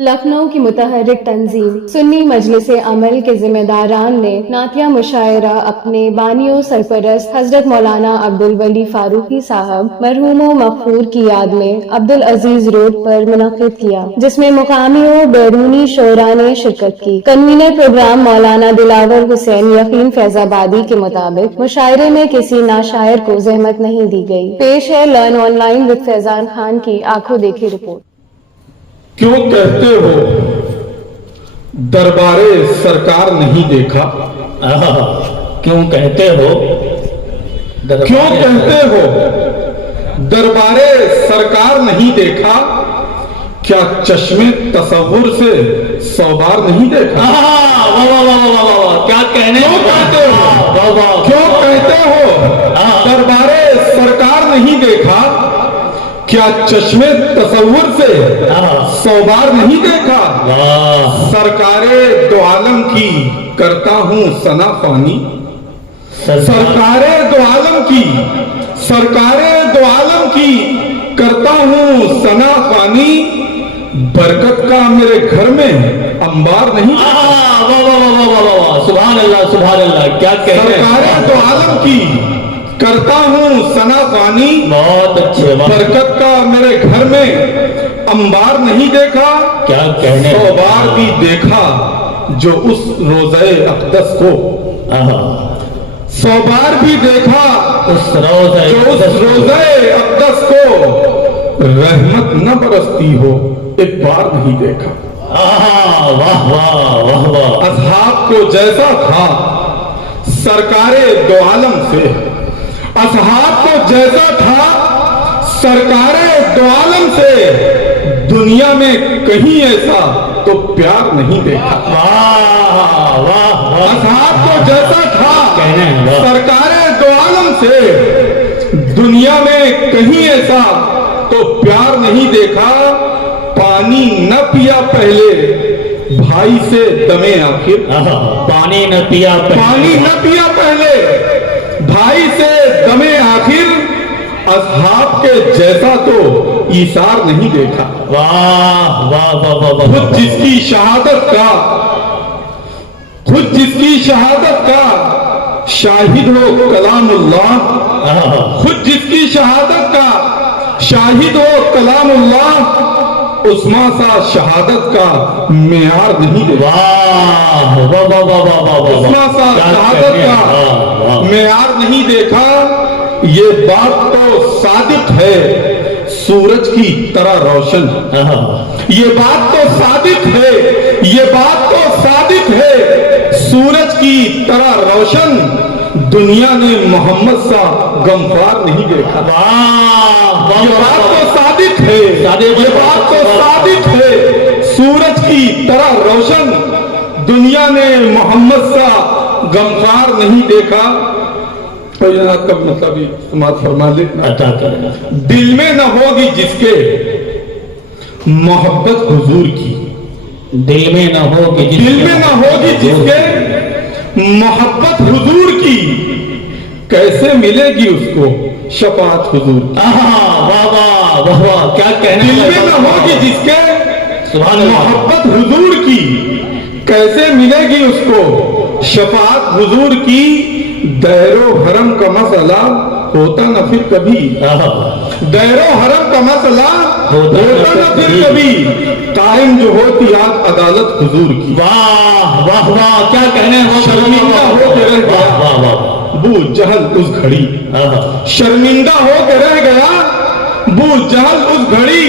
लखनऊ की मुतहर्रिक तंजीम सुन्नी मजलिस अमल के जिम्मेदारान ने नातिया मुशायरा अपने बानियों सरपरस्त हजरत मौलाना अब्दुल वली फारूकी साहब मरहूम मगफूर की याद में अब्दुल अजीज रोड पर मुनक़िद किया, जिसमें मुकामी और बैरूनी शोरा ने शिरकत की। कन्वीनर प्रोग्राम मौलाना दिलावर हुसैन यकीन फैजाबादी के मुताबिक मुशायरे में किसी नाशायर को जहमत नहीं दी गई। पेश है learn online with Faizan Khan की आंखों देखी रिपोर्ट। क्यों कहते हो दरबारे सरकार नहीं देखा? क्यों कहते हो क्यों कहते हो दरबारे सरकार नहीं देखा? क्या चश्मे तसव्वुर से 100 बार नहीं देखा? वाह वाह वाह वाह वाह, क्या कहने क्यों कहते हो वाह वाह, क्यों कहते हो दरबारे सरकार नहीं देखा? क्या चश्मे तसव्वुर से 100 बार नहीं देखा? सरकारे दो आलम की करता हूँ सना फानी। सरकारे दो आलम की करता हूँ सना फानी। बरकत का मेरे घर में अंबार नहीं। सुभान अल्लाह, क्या कहते हैं? सरकारे दो आलम की करता हूँ सना फानी। बहुत अच्छे, बरकत का मेरे घर में अंबार नहीं देखा। क्या कहने? 100 बार भी देखा जो उस रोज़े अक़दस को। 100 बार भी देखा उस रोज़े अक़दस को। रहमत न बरसती हो एक बार नहीं देखा। वाह वाह वाह वाह। असहाब को जैसा था सरकारे दो आलम से, असहाब को जैसा था सरकारे दो आलम से, दुनिया में कहीं ऐसा तो प्यार नहीं देखा। वाह वाह, असहाब को जैसा था कहने सरकारे दो आलम से, दुनिया में कहीं ऐसा तो प्यार नहीं देखा। पानी न पिया पहले भाई से दमे आखिर। पानी न पिया पहले भाई से दमे आखिर। असहाब के जैसा तो ईसार नहीं देखा। वाह वाह वाह। खुद जिसकी शहादत का शाहिद हो कलामुल्लाह। खुद जिसकी शहादत का शाहिद हो कलामुल्लाह। उस्मा सा शहादत का मेयार नहीं देखा। वाह वाह वाह वाह वाह। उस्मा सा शहादत का मेयार नहीं देखा। ये बात तो सादिक है सूरज की तरह रोशन। ये बात तो सादिक है सूरज की तरह रोशन। दुनिया ने मोहम्मद सा गमख्वार नहीं देखा। ये बात तो सादिक है सूरज की तरह रोशन। दुनिया ने मोहम्मद सा गमख्वार नहीं देखा। तो यहाँ का मतलब समाज फरमा लेना, दिल में न होगी जिसके मोहब्बत हुजूर की। दिल में न होगी जिसके मोहब्बत हुजूर की, कैसे मिलेगी उसको शफाअत हुजूर। वाह वाह वाह वाह, क्या कहने? दिल में न होगी जिसके मोहब्बत हुजूर की, कैसे मिलेगी उसको शफाअत हुजूर की। दैरो हरम का मसला होता न फिर कभी। दैरो हरम का मसला होता न फिर कभी। कायम जो होती आज अदालत हुजूर की। वाह वाह वाह, क्या कहने? शर्मिंदा हो के रह गया बू जहल उस घड़ी। शर्मिंदा हो के रह गया बू जहल उस घड़ी।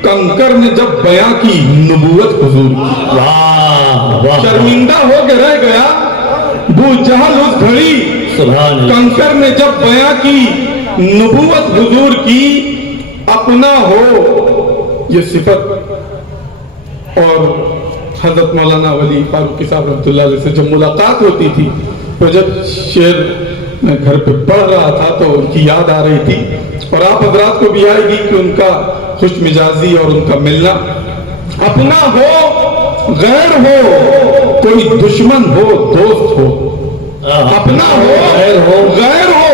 कंकर ने जब बयां की नबूवत हुजूर की। वाह, शर्मिंदा हो के रह गया बू जहल उस घड़ी। कंकर ने जब बयां की नबूवत हुजूर की। अपना हो ये सिफत। और हजरत मौलाना वली फारूकी साहब रहमतुल्लाह अलैह से जब मुलाकात होती थी तो जब शेर मैं घर पे पढ़ रहा था तो उनकी याद आ रही थी। और आप हजरात को भी आएगी कि उनका खुश मिजाजी और उनका मिलना। अपना हो गैर हो कोई दुश्मन हो दोस्त हो। अपना हो गैर हो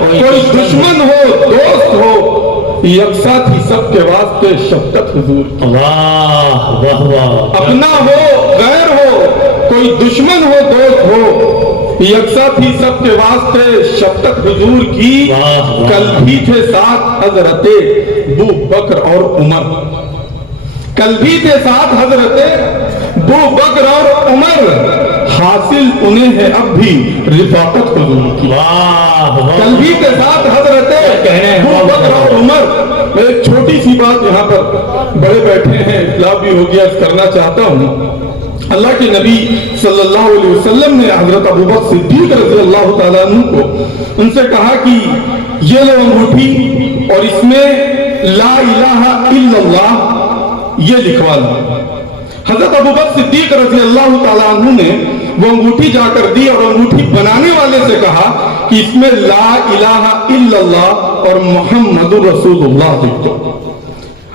कोई दुश्मन हो दोस्त हो। यकसा थी सबके वास्ते शफकत हुजूर की। वाह वाह वाह, अपना हो गैर हो, कोई दुश्मन हो दोस्त हो, यकसा थी सबके वास्ते शफकत हुजूर की। वाह, वाह। कल भी थे साथ हजरते अबू बकर और उमर, कल भी थे साथ हजरते अबू बकर और उमर, हासिल उन्हें है अब भी रिफाकत हुजूर की। वाह वाह, कल भी के साथ हजरते कहने हैं, अबू बकर और उमर। मैं एक छोटी सी बात यहाँ पर बड़े बैठे हैं, इस्लाह भी हो गया, करना चाहता हूँ। अल्लाह के नबी सल्लल्लाहु अलैहि वसल्लम ने हजरत अबू बकर सिद्दीक रज़ी अल्लाह ताला अन्हु को उनसे कहा कि ये लो अंगूठी और इसमें ला इलाहा इल्लल्लाह ये लिखवा लो। हजरत अबू बकर सिद्दीक रज़ी अल्लाह ताला अन्हु ने वो अंगूठी जाकर दी और अंगूठी बनाने वाले से कहा कि इसमें ला इलाहा इल्लल्लाह और मुहम्मदुर रसूलुल्लाह लिख दो।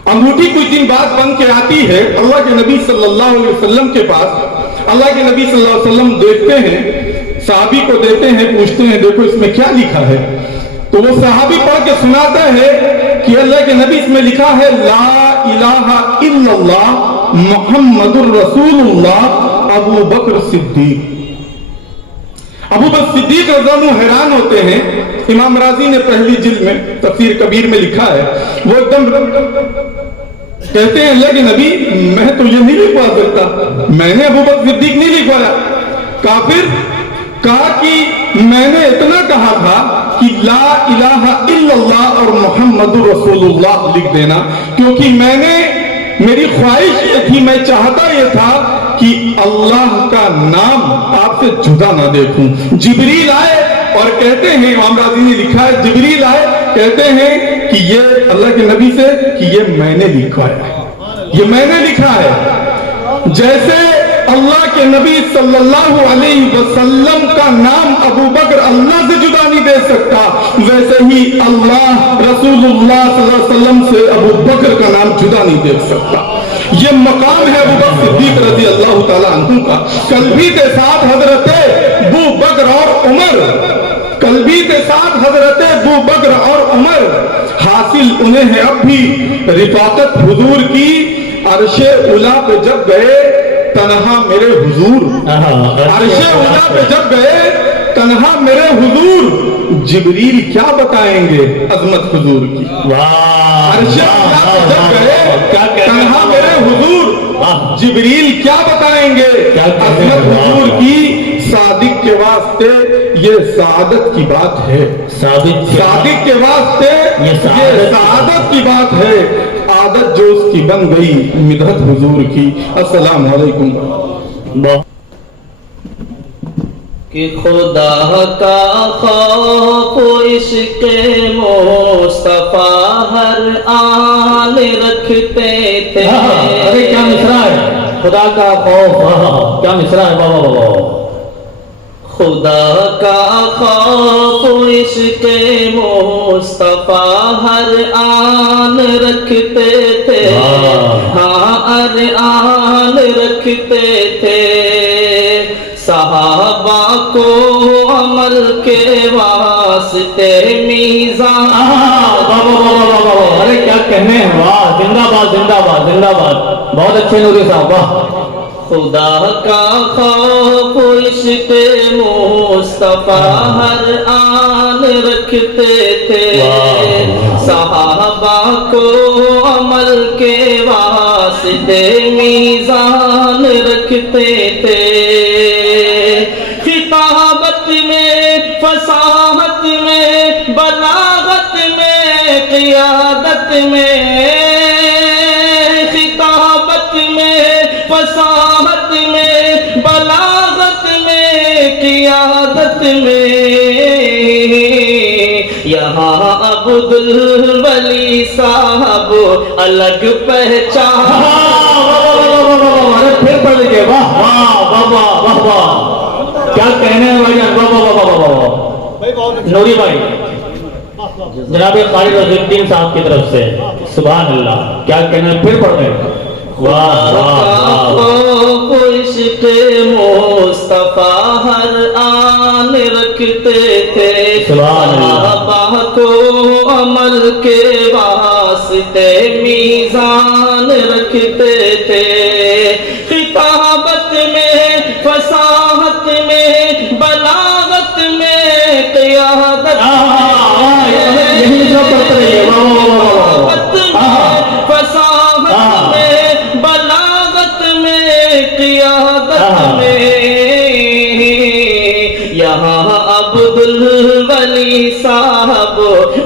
अंगूठी कुछ दिन बाद बन के आती है अल्लाह के नबी सल्लल्लाहु अलैहि वसल्लम के पास। अल्लाह के नबी सल्लल्लाहु अलैहि वसल्लम देखते हैं, सहाबी को देते हैं, पूछते हैं देखो इसमें क्या लिखा है। तो वो सहाबी पढ़ के सुनाता है कि अल्लाह के नबी इसमें लिखा है ला इलाहा इल्लल्लाह मुहम्मदुर रसूलुल्लाह अबू बकर सिद्दीक। अबू बकर सिद्दीक रज़ियल्लाहु अन्हु हैरान होते हैं। इमाम राजी ने पहली जिल्द में तफसीर कबीर में लिखा है, वो एकदम कहते हैं अल्लाह के नबी मैं तो ये नहीं लिखवा सकता, मैंने अबू बकर सिद्दीक नहीं लिखवाया। काफिर कहा कि मैंने इतना कहा था कि ला इलाहा इल्लल्लाह और मुहम्मदुर रसूलुल्लाह लिख देना, क्योंकि मेरी ख्वाहिश ये थी, मैं चाहता ये था कि अल्लाह का नाम आपसे जुदा ना देखूं। जिब्रील आए और कहते हैं, इमाम राजी ने लिखा है, जिब्रील आए कहते हैं कि ये अल्लाह के नबी से कि ये मैंने लिखा है, ये मैंने लिखा है। जैसे अल्लाह के नबी सल्लल्लाहु अलैहि वसल्लम का नाम अबू बकर अल्लाह से जुदा नहीं दे सकता, वैसे ही अल्लाह रसूलुल्लाह सल्लल्लाहु अलैहि वसल्लम से अबू बकर का नाम जुदा नहीं देख सकता। ये मकाम है अबू बकर सिद्दीक रज़ी अल्लाह ताला अन्हु का। कल भी के साथ हजरते अबू बकर और उमर, कल भी के साथ हजरते अबू बकर और उमर, हासिल उन्हें है अब भी रिफाकत हुजूर की। अर्शे उला पे जब गए तन्हा मेरे हुजूर, अर्शे उला पे जब गए तन्हा मेरे हुजूर, जिब्रील क्या बताएंगे अजमत हुजूर की। अर्शे उला पे जब गए तन्हा मेरे हुजूर, जिब्रील क्या बताएंगे अजमत हुजूर की। सादिक के वास्ते ये सादत की बात है, सादिक के वास्ते ये सादत की बात है। आदत जो उसकी बन गई मिदहत हुजूर की। अस्सलाम वालेकुम। कि खुदा का खौफ इश्क़े मुस्तफा हर आन रखते थे। अरे क्या मिसरा है, खुदा का खौफ, क्या मिसरा है, बाबा बाबा। खुदा का खौफ इश्क़े मुस्तफा हर आन रखते थे, हाँ हर आन रखते थे। सहाबा को अमल के वास्ते मीज़ान। अरे क्या कहने हैं, वाह, जिंदाबाद जिंदाबाद जिंदाबाद, बहुत अच्छे नूरी साहब, वाह। खुदा का खौफ इश्क़े मुस्तफा हर आन रखते थे। सहाबा को अमल के वास्ते मीज़ान रखते थे। खिताबत में, फसाहत में, बलागत में, क़ियादत में, खिताबत में, फसाहत में, बलागत में, क़ियादत में, यहाँ अब्दुल वली साहब अलग पहचान। अरे फिर पढ़ लीजिए, वाह वाह वाह वाह वाह, क्या कहने हैं भाई, वाह वाह वाह वाह वाह। नूरी भाई, जनाब कारी रज़ीउद्दीन साहब की तरफ से सुभान अल्लाह, क्या कहने हैं, फिर पढ़ रहे हैं, वाह वाह वाह। इश्क़े मुस्तफा हर आन रखते थे, सुभान अल्लाह। सहाबा को अमल के वास्ते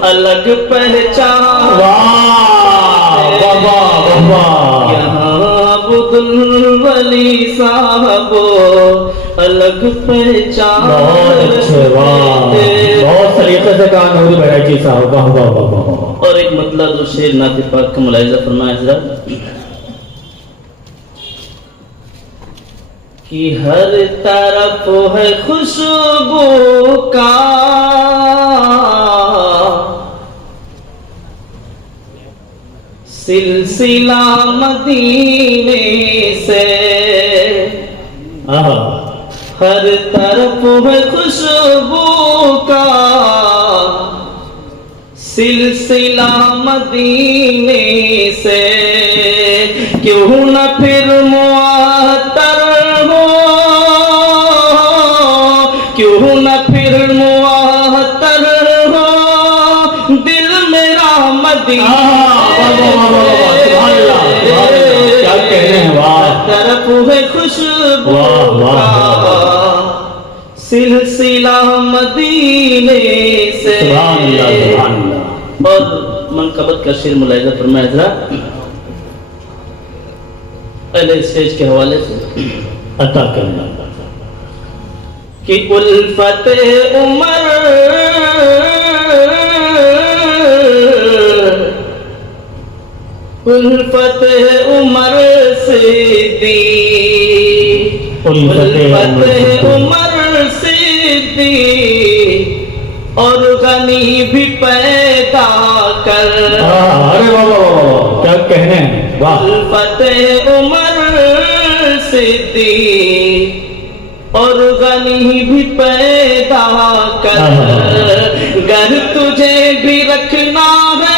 अलग पहचान वाह वाह वाह यहाँ अब्दुल वली साहब अलग पहचान बहुत अच्छे, वाह बहुत सलीके से कहा नूरी भाई जी साहब, वाह वाह वाह वाह। और एक मतलब दो शेर नाते पाक का मुलाहिजा फरमाया हज़रत कि हर तरफ है खुशबू का सिलसिला मदीने से, हर तरफ है खुशबू का सिलसिला मदीने से, क्यों न फिर मुअत्तर हो, क्यों न फिर मुअत्तर हो दिल मेरा मदीने क्या कह रहे हैं, वाह तरफ है खुशबू वाह, का सिलसिला मदीने से। सुभान अल्लाह, सुभान अल्लाह। और मनकबत का शेर मुलाहिजा फरमाया जरा पहले स्टेज के हवाले से अता करना कि उल्फत उमर उल्फत उमर से दी, उल्फत उमर से दी और गनी भी पैदा कर। अरे वाह वाह वाह, क्या कहने हैं, वाह। उल्फत उमर से दी और गनी भी पैदा कर, गर तुझे भी रखना है,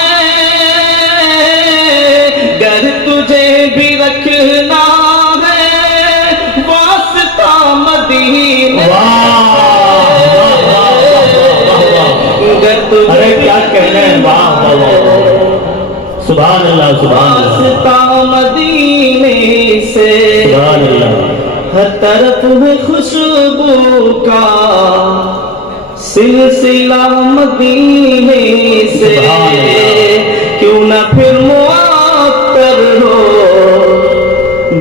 गर तुझे भी रखना है वास्ता मदीने। अरे क्या कहने हैं, वाह वाह वाह, सुभान अल्लाह, सुभान अल्लाह, वास्ता मदीने से, सुभान अल्लाह। हर तरफ में खुशबू का सिलसिला मदीने से, क्यों न फिर मुअत्तर हो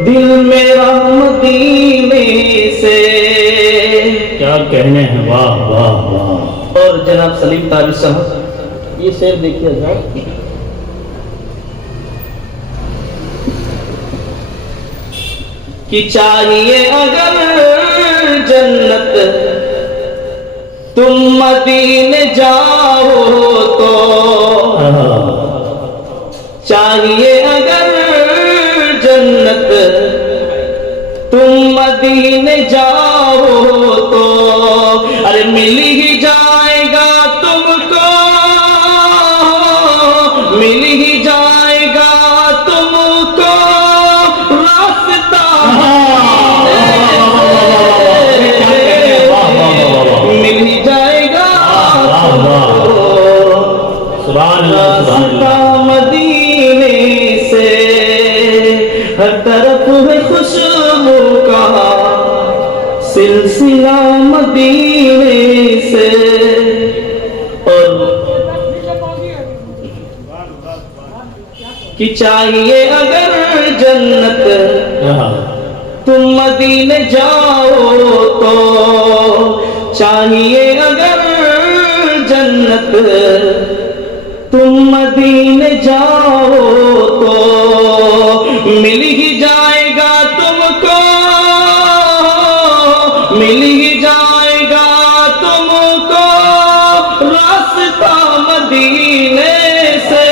दिल मेरा मदीने से। क्या कहने हैं, वाह वाह वाह। और जनाब सलीम ताबी साहब ये शेर देखिए जरा कि चाहिए अगर जन्नत तुम मदीने जाओ तो, चाहिए अगर जन्नत तुम मदीने जाओ तो, अरे मिल ही जाएगा तुमको, मिल ही जाएगा तुमको रास्ता, मिल ही जाएगा रास्ता मदीने से, हर तरफ है खुशबू का सिलसिला मदीने से। और कि चाहिए अगर जन्नत तुम मदीने जाओ तो, चाहिए अगर जन्नत तुम मदीने जाओ तो, मिल ही जाएगा तुमको, मिल ही जाएगा तुमको रास्ता मदीने से।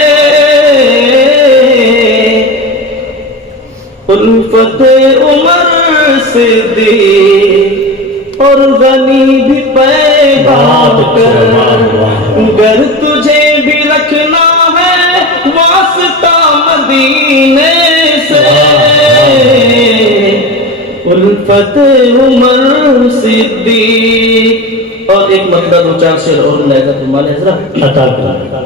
उल्फत उमर से दी और गनी भी पैदा कर, गर तुझे भी रखना है वास्ता मदीने से। उल्फत उमर सिद्दीक। और एक मतलब दो चार शेर और मुलाहिजा फरमाने हज़रत अता करना।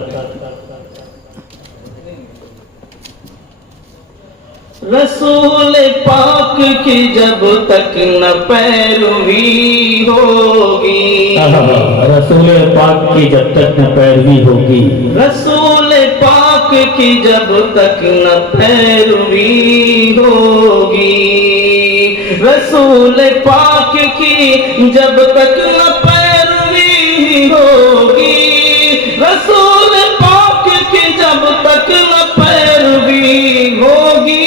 रसूल पाक की जब तक न पैरवी होगी, रसूल पाक की जब तक न पैरवी होगी, रसूल पाक की जब तक न पैरवी होगी, रसूल पाक की जब तक न पैरवी होगी, रसूल पाक की जब तक न पैरवी होगी,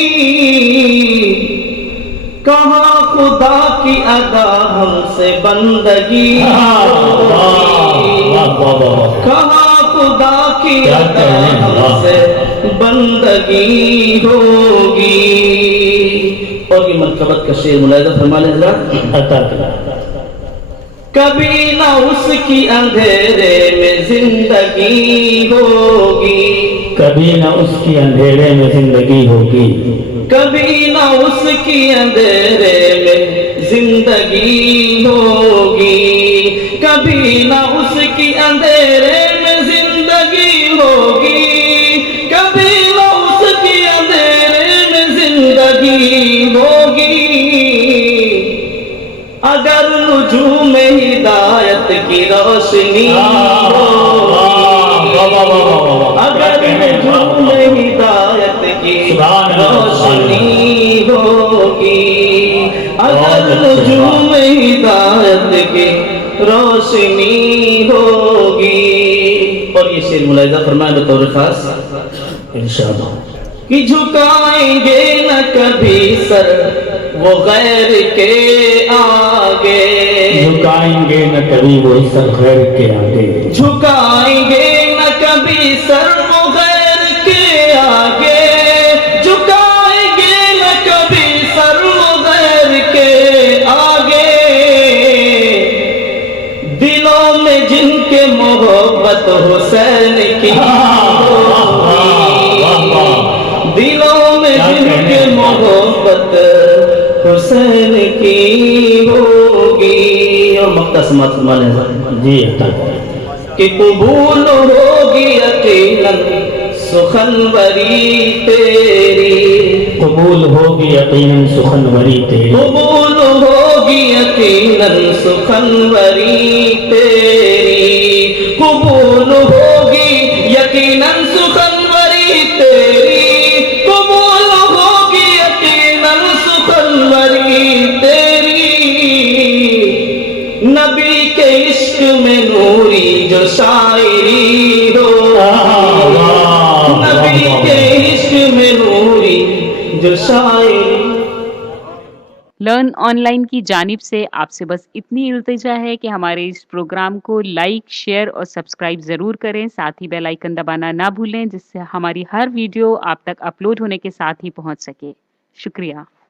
कहाँ खुदा की अदा हमसे बंदगी होगी, कहाँ खुदा की अदा हमसे बंदगी होगी। और ये मरकबत का शेर मुलाहिजा फरमा लें। कभी ना उसकी अंधेरे में जिंदगी होगी, कभी न उसकी अंधेरे में जिंदगी होगी, कभी ना उसकी अंधेरे में जिंदगी होगी, कभी ना उसकी अंधेरे में जिंदगी होगी, कभी ना उसकी अंधेरे में जिंदगी होगी, अगर नुजूम हिदायत की रोशनी होगी, अगर नुजूम हिदायत की रोशनी होगी, अगर नुजूम हिदायत की रोशनी होगी। और ये शेर मुलाहिजा फरमाए बतौर खास इंशाअल्लाह कि झुकाएंगे न कभी सर वो गैर के आगे, झुकाएंगे न कभी वो सर गैर के आगे, झुकाएंगे न कभी सर वो गैर के आगे, झुकाएंगे न कभी सर वो गैर के आगे, दिलों में जिनके मोहब्बत हुसैन की दिलों में जिनके मोहब्बत हुसैन की होगी। और मक्ता समात फरमाने जी कि कबूल होगी यकीनन सुखनवरी तेरी, कबूल होगी यकीनन सुखनवरी तेरी, कबूल होगी यकीनन सुखनवरी तेरी, कबूल होगी यकीनन सुखनवरी तेरी, कबूल होगी यकीनन सुखनवरी तेरी, नबी के इश्क में नूरी जो शायरी हो, नबी के इश्क में नूरी जो शायरी। लर्न ऑनलाइन की जानिब से आपसे बस इतनी इल्तिजा है कि हमारे इस प्रोग्राम को लाइक, शेयर और सब्सक्राइब ज़रूर करें। साथ ही बेल आइकन दबाना ना भूलें, जिससे हमारी हर वीडियो आप तक अपलोड होने के साथ ही पहुंच सके। शुक्रिया।